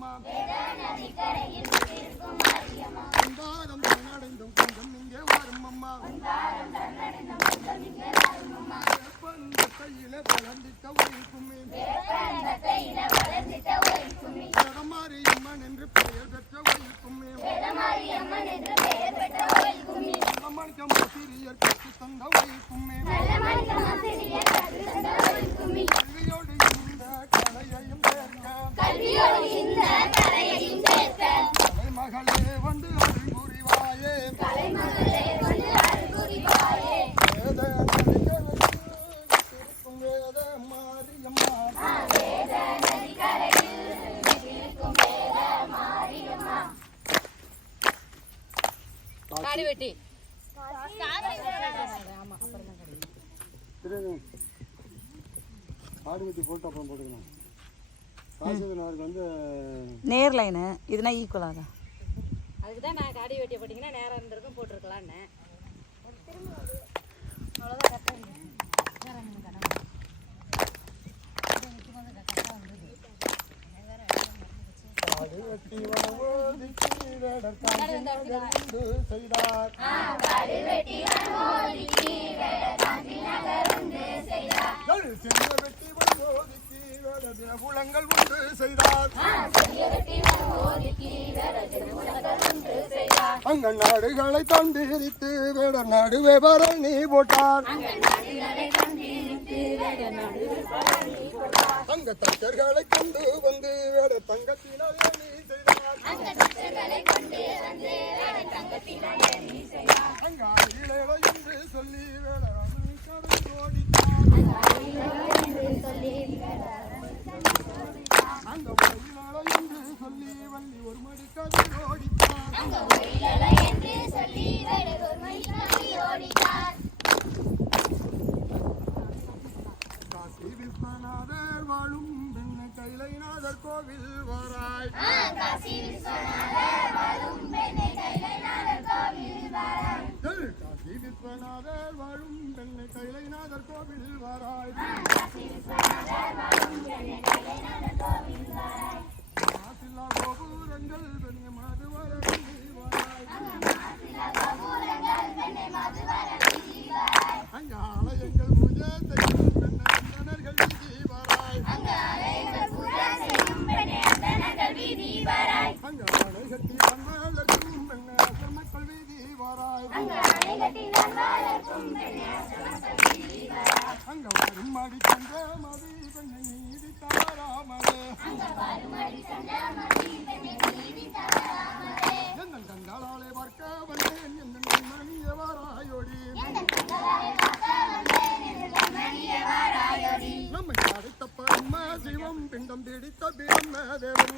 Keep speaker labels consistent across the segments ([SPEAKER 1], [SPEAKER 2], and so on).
[SPEAKER 1] மாரியம்மா குந்தாரம் அடைந்தும் கொஞ்சம் இங்கே வரும் அம்மா. வேப்பந்த கையில வளர்ந்திட்ட வைக்குமே மாரியம்மன் என்று பெயர் பெற்ற வைக்குமே அம்மனுக்கு சிறியர் கற்று தந்த வைக்குமே கலைமகளே வந்து அருள் புரிவாயே. வேத நதிகளுக்கும் வேத மாரியம்மா
[SPEAKER 2] காடி வெட்டி
[SPEAKER 1] திருங்க ஆடு கட்டி போட்டு அப்புறம் போட்டுக்கலாம் ராஜேந்திரன் அவருக்கு வந்து
[SPEAKER 3] நேர் லைனு இதுனா ஈக்குவலாக
[SPEAKER 2] அதுக்கு தான் நான் காடி வெட்டியை போட்டிங்கன்னா நேரம் இருந்திருக்கும் போட்டிருக்கலான்னு
[SPEAKER 1] கீழடர் காஞ்சி செய்தார் தினகுலங்கள் உண்டு செய்தார். அங்க நாடுகளை தண்டிரித்து வேட நடுவே பரணி போட்டார். தங்க தச்சர்களை கொண்டு வந்து வேட தங்கத்தினாலே நீ செய்தார். அங்க அகிலேல என்று சொல்லி வேட ரமணிக்கரை விஸ்வநாதர் வாழும் பெண்ணை கைலைநாதர் கோவில் வாராய். மாசில்லா கோபுரங்கள் பெண்ணை மதுவர வராய். அங்க ஆலயங்கள் பூஜை செய்யும் பெண்ணை வீதி வராய். அங்க அங்க வரும் அடி தந்த மதி பெண்ணை நீதி சிவம் பிண்டம் பிடித்த பிரம்மதேவன்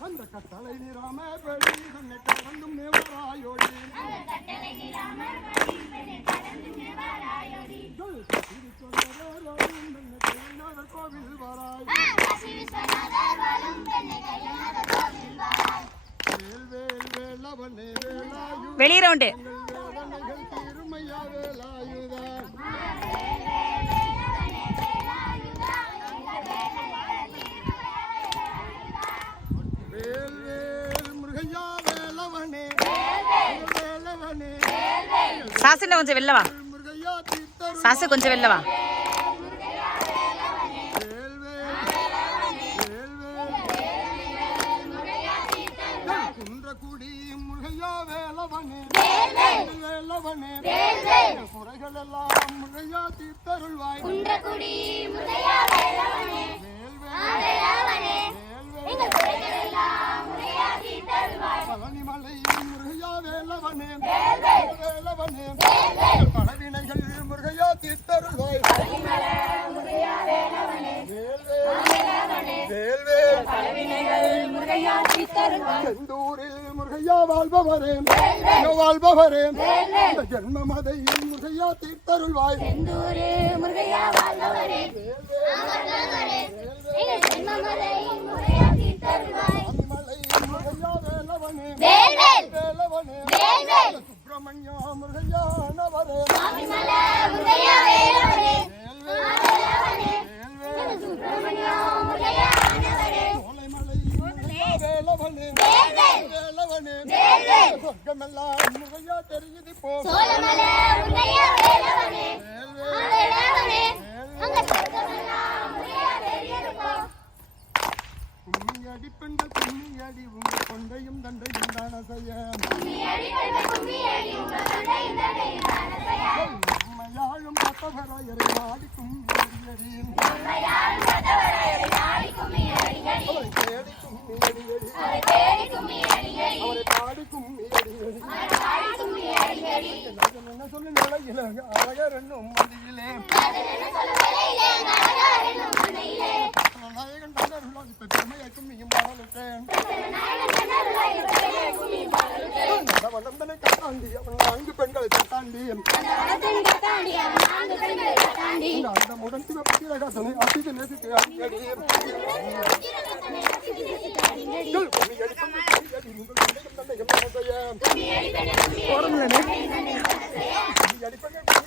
[SPEAKER 1] அந்த கட்டளை நிராம படி தன்னை கடந்தும் நேவராயோடி. கோவில் வராய்.
[SPEAKER 3] வெளியே ரவுண்டு.
[SPEAKER 1] வேலவனே.
[SPEAKER 3] சாசுண்ட கொஞ்சம் வெளில வா.
[SPEAKER 1] முருகையா தீர்த்தரு
[SPEAKER 3] சாசு கொஞ்சம் வெளில வா.
[SPEAKER 1] குறைகள் எல்லாம் முருகையா தீர்த்தருள்வாய்.
[SPEAKER 4] குன்றக்குடி
[SPEAKER 1] தீர்த்தருள்வாய் செந்தூரில் முருகையா வாழ்பவரே வாழ்பவரே இந்த முருகையா தீர்த்தருள்வாய்
[SPEAKER 4] முருகையா வாழ்பவரே
[SPEAKER 1] முருகையா வேலவனே வேலவனே சுப்பிரமணியா
[SPEAKER 4] முருகையானவரே
[SPEAKER 1] சொர்க்கமெல்லாம் போ.
[SPEAKER 4] அடிப்பெண்கள்
[SPEAKER 1] கும்மி அடி உங்கள் கொண்டையும் தண்டையும் தான செய்ய நம்மையாழும் பத்தவராயரை
[SPEAKER 4] நாடி கும்மி
[SPEAKER 1] அவரை பாடி கும்மி அடியடி என்ன சொல்லு நிலையில அழகர் என்னும் மதியிலே நான்கு பெண்களை தாண்டி
[SPEAKER 4] அந்த
[SPEAKER 1] முடன் சிவபத்திரகாசனை அசித்து நேசித்து
[SPEAKER 4] அடிப்படையில்